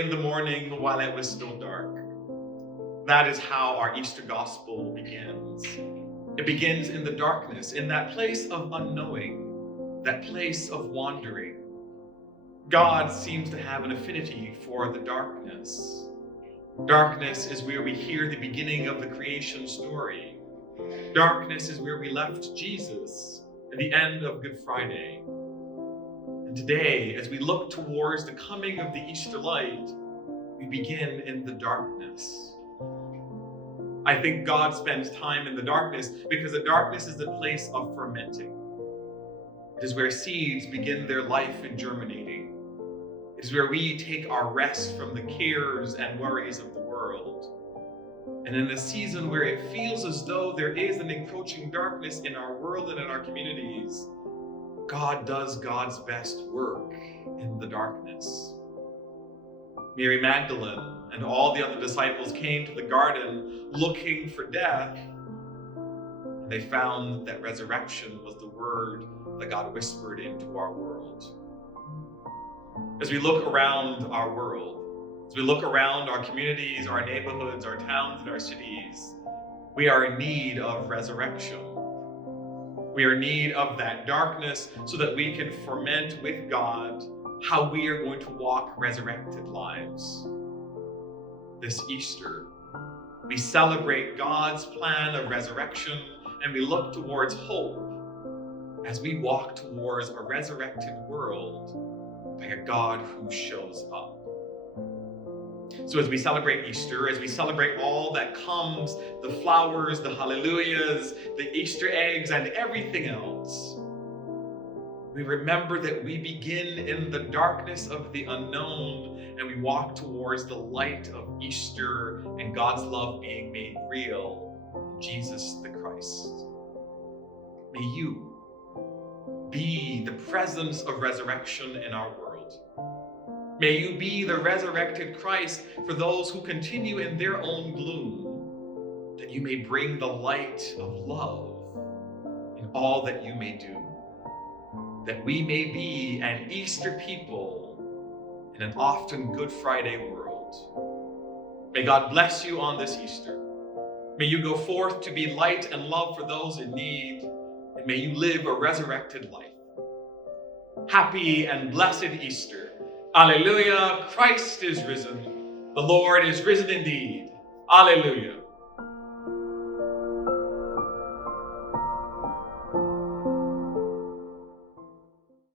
in the morning while it was still dark. That is how our Easter gospel begins. It begins in the darkness, in that place of unknowing, that place of wandering. God seems to have an affinity for the darkness. Darkness is where we hear the beginning of the creation story. Darkness is where we left Jesus at the end of Good Friday. And today, as we look towards the coming of the Easter light, we begin in the darkness. I think God spends time in the darkness because the darkness is the place of fermenting. It is where seeds begin their life in germinating. It is where we take our rest from the cares and worries of the world. And in a season where it feels as though there is an encroaching darkness in our world and in our communities, God does God's best work in the darkness. Mary Magdalene and all the other disciples came to the garden looking for death, and they found that resurrection was the word that God whispered into our world. As we look around our world, as we look around our communities, our neighborhoods, our towns, and our cities, we are in need of resurrection. We are in need of that darkness so that we can ferment with God how we are going to walk resurrected lives. This Easter, we celebrate God's plan of resurrection and we look towards hope as we walk towards a resurrected world by a God who shows up. So as we celebrate Easter, as we celebrate all that comes, the flowers, the hallelujahs, the Easter eggs, and everything else, we remember that we begin in the darkness of the unknown and we walk towards the light of Easter and God's love being made real in Jesus the Christ. May you be the presence of resurrection in our world. May you be the resurrected Christ for those who continue in their own gloom, that you may bring the light of love in all that you may do, that we may be an Easter people in an often Good Friday world. May God bless you on this Easter. May you go forth to be light and love for those in need, and may you live a resurrected life. Happy and blessed Easter. Alleluia, Christ is risen. The Lord is risen indeed. Alleluia.